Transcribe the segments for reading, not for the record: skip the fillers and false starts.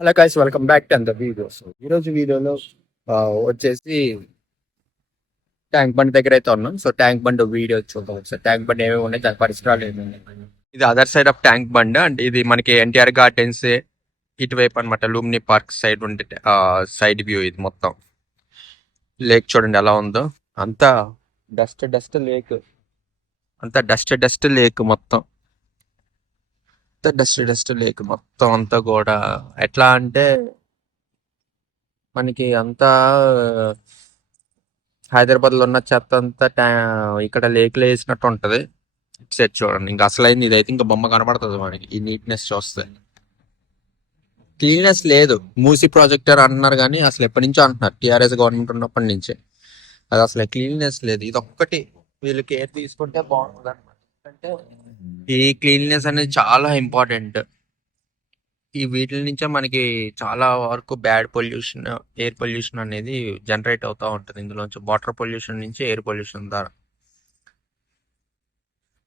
Hello guys, welcome back to the video. So ఈరోజు వీడియోలో వచ్చేసి ట్యాంక్ బండ్ దగ్గర అయితే ఉన్నాం. సో ట్యాంక్ బండ్ వీడియో చూద్దాం. సో ట్యాంక్ బండ్ ఏమేమి ఉన్నాయి, దాని పరిసరాలు ఏమేమి ఉన్నాయి. ఇది other side of tank bund and ఇది మనకి ఎన్టీఆర్ గార్డెన్స్ ఇటువైపు అనమాట. లూమ్ని పార్క్ సైడ్ ఉండే సైడ్ వ్యూ ఇది మొత్తం. లేక్ చూడండి ఎలా ఉందో. అంతా డస్ట్ లేక్, అంతా డస్ట్ లేక్ మొత్తం. డస్ట్ లేక్ మొత్తం అంతా కూడా ఎట్లా అంటే మనకి అంతా హైదరాబాద్ లో ఉన్న చెత్త అంతా ఇక్కడ లేక్ లో వేసినట్టు ఉంటది. సెట్ చూడండి, ఇంకా అసలైంది ఇదైతే ఇంకా బొమ్మ కనబడుతుంది మనకి ఈ నీట్నెస్ చూస్తే. క్లీన్నెస్ లేదు. మూసీ ప్రాజెక్టర్ అంటున్నారు కానీ అసలు ఎప్పటి నుంచో అంటున్నారు, టీఆర్ఎస్ గవర్నమెంట్ ఉన్నప్పటి నుంచే. అది అసలు క్లీన్నెస్ లేదు. ఇది ఒక్కటి వీళ్ళు కేర్ తీసుకుంటే బాగుంటుంది అనమాట. అంటే ఈ క్లీన్నెస్ అనేది చాలా ఇంపార్టెంట్. ఈ వీటి నుంచే మనకి చాలా వరకు బ్యాడ్ పొల్యూషన్, ఎయిర్ పొల్యూషన్ అనేది జనరేట్ అవుతూ ఉంటుంది. ఇందులోంచి వాటర్ పొల్యూషన్ నుంచి ఎయిర్ పొల్యూషన్ ద్వారా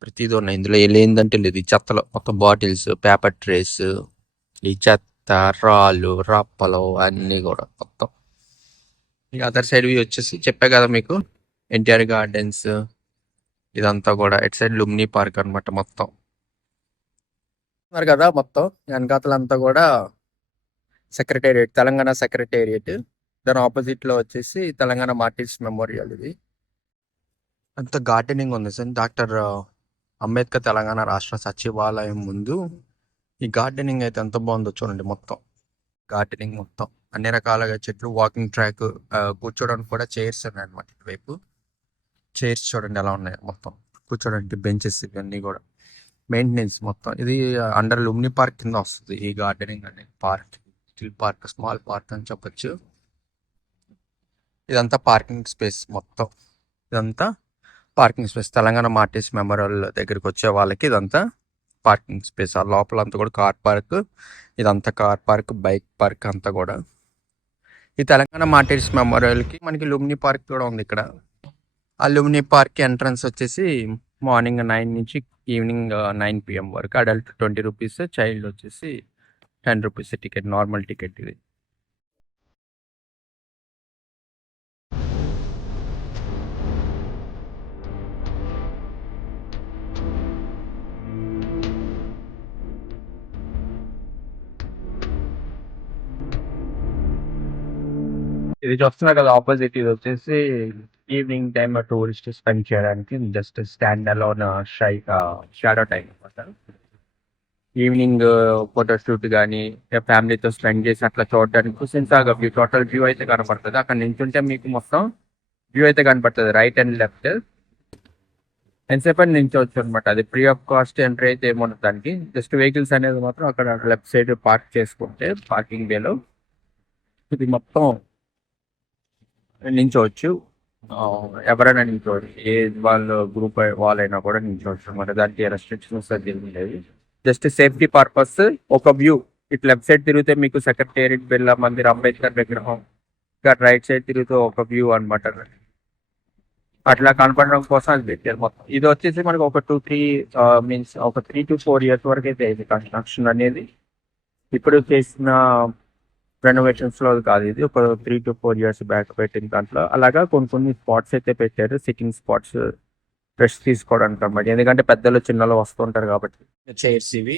ప్రతిదీ ఉన్నాయి. ఇందులో లేదంటే లేదు. ఈ చెత్తలో మొత్తం బాటిల్స్, పేపర్ ట్రేస్, ఈ చెత్త, రాళ్ళు, రప్పలు అన్నీ కూడా మొత్తం. ఇక అదర్ సైడ్ వచ్చేసి చెప్పా కదా మీకు, ఎన్టీఆర్ గార్డెన్స్ ఇదంతా కూడా. ఎట్ సైడ్ లుమ్ని పార్క్ అనమాట మొత్తం కదా. మొత్తం వెనకాతలంతా కూడా సెక్రటేరియట్, తెలంగాణ సెక్రటేరియట్. దాని ఆపోజిట్ లో వచ్చేసి తెలంగాణ మార్టిర్స్ మెమోరియల్. ఇది అంత గార్డెనింగ్ ఉంది సార్. డాక్టర్ అంబేద్కర్ తెలంగాణ రాష్ట్ర సచివాలయం ముందు ఈ గార్డెనింగ్ అయితే ఎంత బాగుందో చూడండి. మొత్తం గార్డెనింగ్ మొత్తం అన్ని రకాలుగా చెట్లు, వాకింగ్ ట్రాక్, కూర్చోడానికి కూడా చైర్స్ ఉన్నాయి అనమాట. ఇటువైపు చైర్స్ చూడండి ఎలా ఉన్నాయి. మొత్తం కూర్చోడానికి బెంచెస్, ఇవన్నీ కూడా మెయింటెనెన్స్ మొత్తం. ఇది అండర్ లుమ్ని పార్క్ కింద వస్తుంది ఈ గార్డెనింగ్ అనేది. Park, still park, small park అని చెప్పొచ్చు. ఇదంతా పార్కింగ్ స్పేస్ మొత్తం. ఇదంతా parking space. Telangana martyrs memorial దగ్గరికి వచ్చే వాళ్ళకి ఇదంతా పార్కింగ్ స్పేస్. ఆ లోపల అంతా కూడా కార్ పార్క్. ఇదంతా కార్ పార్క్, బైక్ పార్క్ అంతా కూడా. ఈ తెలంగాణ మార్టిర్స్ మెమోరియల్కి మనకి లుమ్ని పార్క్ కూడా ఉంది ఇక్కడ. ఆ లుమ్ని పార్క్ ఎంట్రన్స్ వచ్చేసి మార్నింగ్ 9 నుంచి ఈవినింగ్ 9 PM వరకు. అడల్ట్ 20 రూపీస్, చైల్డ్ వచ్చేసి 10 రూపీస్ టికెట్, నార్మల్ టికెట్ ఇది. ఇది చూస్తున్నారు కదా ఆపోజిట్, ఇది వచ్చేసి ఈవినింగ్ టైమ్ టూరిస్ట్ స్పెండ్ చేయడానికి just stand alone shadow time అనమాట. ఈవినింగ్ ఫోటోషూట్ కానీ ఫ్యామిలీతో స్పెండ్ చేసి అట్లా చూడడానికి హుస్సేన్సాగర్ వ్యూ, టోటల్ వ్యూ అయితే కనపడుతుంది. అక్కడ నించుంటే మీకు మొత్తం వ్యూ అయితే కనపడుతుంది, రైట్ అండ్ లెఫ్ట్. ఎంతసేపు నించవచ్చు అనమాట. అది ఫ్రీ ఆఫ్ కాస్ట్ ఎంట్రీ అయితే ఏముండదు దానికి. జస్ట్ వెహికల్స్ అనేది మాత్రం అక్కడ లెఫ్ట్ సైడ్ పార్క్ చేసుకుంటే పార్కింగ్ వేలో ఇది మొత్తం నించోవచ్చు. ఎవరైనా నించోవచ్చు, ఏ వాళ్ళ గ్రూప్ వాళ్ళైనా కూడా నించోవచ్చు అనమాట. దానికి రెస్ట్రిక్షన్స్ అది ఉండేది. జస్ట్ సేఫ్టీ పర్పస్ ఒక వ్యూ. ఇటు లెఫ్ట్ సైడ్ తిరిగితే మీకు సెక్రటేరియట్, బిర్లా మందిర్, అంబేద్కర్ విగ్రహం. ఇంకా రైట్ సైడ్ తిరిగితే ఒక వ్యూ అనమాట. అట్లా కనపడడం కోసం అది పెట్టారు మొత్తం. ఇది వచ్చేసి మనకి ఒక 2-3 మీన్స్ ఒక 3 to 4 years వరకు అయితే అయింది కన్స్ట్రక్షన్ అనేది. ఇప్పుడు చేసిన రెనోవేషన్స్ లో కాదు, ఇది ఒక 3 to 4 years బ్యాక్ పెట్టిన దాంట్లో. అలాగా కొన్ని స్పాట్స్ అయితే పెట్టారు, సిట్టింగ్ స్పాట్స్, రెస్ట్ తీసుకోవడానికి అనమాట. ఎందుకంటే పెద్దలు చిన్నలు వస్తుంటారు కాబట్టి. చైర్స్ ఇవి.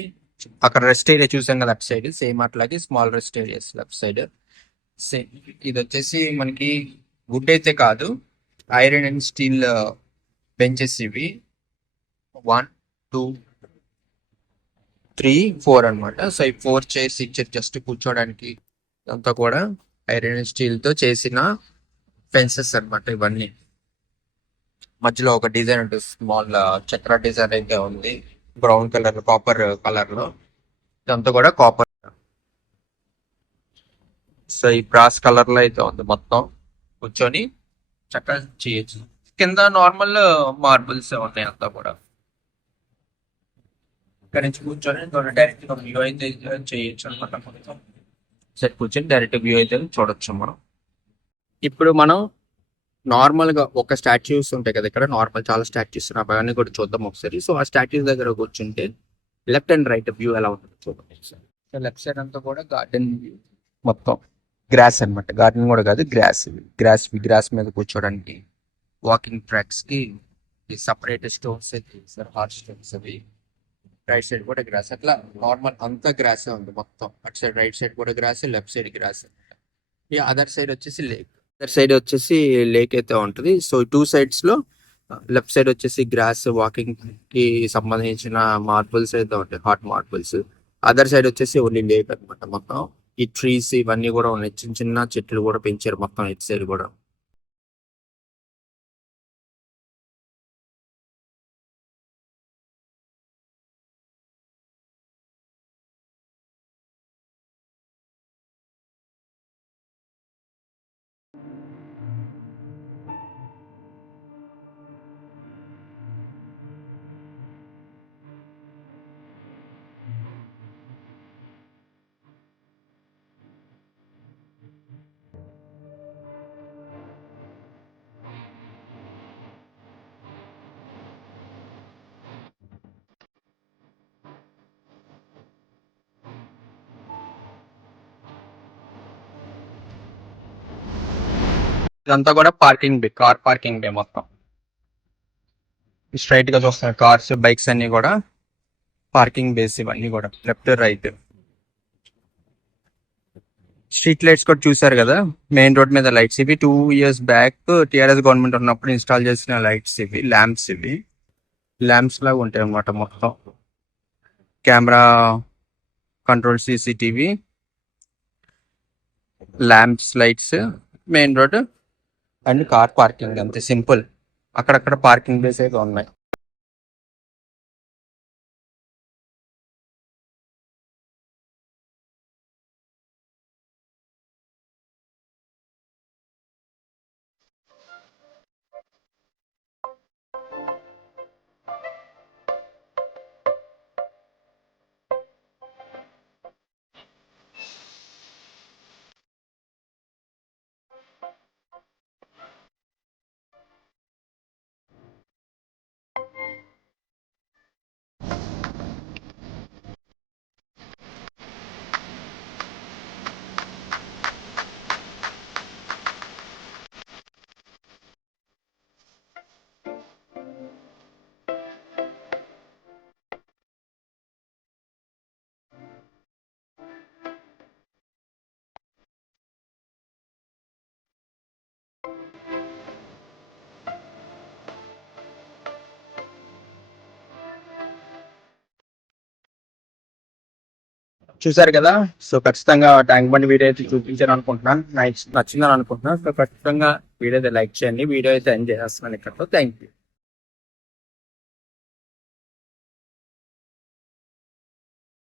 అక్కడ రెస్ట్ ఏరియా చూసాం కదా లెఫ్ట్ సైడ్, సేమ్ అట్లాగే small rest areas left side same. ఇది వచ్చేసి మనకి వుడ్ అయితే కాదు, ఐరన్ అండ్ స్టీల్ బెంచెస్ ఇవి. 1, 2, 3, 4 అనమాట. సో ఈ 4 చైర్స్ ఇచ్చారు జస్ట్ కూర్చోడానికి. అంతా కూడా ఐరన్ అండ్ స్టీల్ తో చేసిన ఫెన్సెస్ అనమాట ఇవన్నీ. మధ్యలో ఒక డిజైన్ ఉంటుంది, స్మాల్ చక్ర డిజైన్ అయితే ఉంది, బ్రౌన్ కలర్, కాపర్ కలర్ లో. ఇదంతా కూడా కాపర్. సో ఈ బ్రాస్ కలర్ లో అయితే ఉంది మొత్తం. కూర్చొని చక్కగా చేయొచ్చు. కింద నార్మల్ మార్బుల్స్ ఉన్నాయి అంతా కూడా. ఇక్కడ నుంచి కూర్చొని డైరెక్ట్ వ్యూ అయితే చేయొచ్చు అనమాట. మొత్తం సెట్ కూర్చొని డైరెక్ట్ వ్యూ అయితే చూడొచ్చు మనం. ఇప్పుడు మనం నార్మల్ గా ఒక స్టాచ్యూస్ ఉంటాయి కదా ఇక్కడ, నార్మల్ చాలా స్టాచ్యూస్ అవన్నీ కూడా చూద్దాం ఒకసారి. సో ఆ స్టాచ్యూస్ దగ్గర కూర్చుంటే లెఫ్ట్ అండ్ రైట్ వ్యూ ఎలా ఉంటుంది చూడండి. లెఫ్ట్ సైడ్ అంతా కూడా గార్డెన్ మొత్తం గ్రాస్ అన్నమాట. గార్డెన్ కూడా కాదు, గ్రాస్. గ్రాస్ మీద కూర్చోడానికి వాకింగ్ ట్రాక్స్ కి సపరేట్ స్టోన్స్ అయితే సార్, హార్ట్ స్టోన్స్ అవి. రైట్ సైడ్ కూడా గ్రాస్, అట్లా నార్మల్ అంతా గ్రాసే ఉంది మొత్తం. అటు సైడ్ రైట్ సైడ్ కూడా గ్రాస్, లెఫ్ట్ సైడ్ గ్రాస్. ఈ అదర్ సైడ్ వచ్చేసి లేక్. అదర్ సైడ్ వచ్చేసి లేక్ అయితే ఉంటుంది. సో టూ సైడ్స్ లో లెఫ్ట్ సైడ్ వచ్చేసి గ్రాస్, వాకింగ్ కి సంబంధించిన మార్బుల్స్ అయితే ఉంటాయి, హాట్ మార్బుల్స్. అదర్ సైడ్ వచ్చేసి ఓన్లీ లేక్ అనమాట. మొత్తం ఈ ట్రీస్ ఇవన్నీ కూడా ఉన్నాయి, చిన్న చిన్న చెట్లు కూడా పెంచారు మొత్తం ఇటు సైడ్ కూడా. ఇదంతా కూడా పార్కింగ్ బే, కార్ పార్కింగ్ బే మొత్తం. స్ట్రైట్ గా చూస్తున్నారు కార్స్, బైక్స్ అన్ని కూడా పార్కింగ్ బేస్. ఇవన్నీ కూడా లెఫ్ట్ రైట్. స్ట్రీట్ లైట్స్ కూడా చూసారు కదా, మెయిన్ రోడ్ మీద లైట్స్. ఇవి 2 years బ్యాక్ టిఆర్ఎస్ గవర్నమెంట్ ఉన్నప్పుడు ఇన్స్టాల్ చేసిన లైట్స్ ఇవి, ల్యాంప్స్. ఇవి ల్యాంప్స్ లాగా ఉంటాయి అన్నమాట మొత్తం. Camera control, CCTV, lamps, lights, main road and car parking. అంతే సింపుల్. అక్కడక్కడ పార్కింగ్ ప్లేస్ అయితే ఉన్నాయి. చూసారు కదా. సో ఖచ్చితంగా ట్యాంక్ బండి వీడియో అయితే చూపించాను అనుకుంటున్నాను, నచ్చిందని అనుకుంటున్నాను. సో ఖచ్చితంగా వీడియో అయితే లైక్ చేయండి. వీడియో అయితే ఎంజాయ్ చేస్తున్నాను ఇక్కడ. Thank you.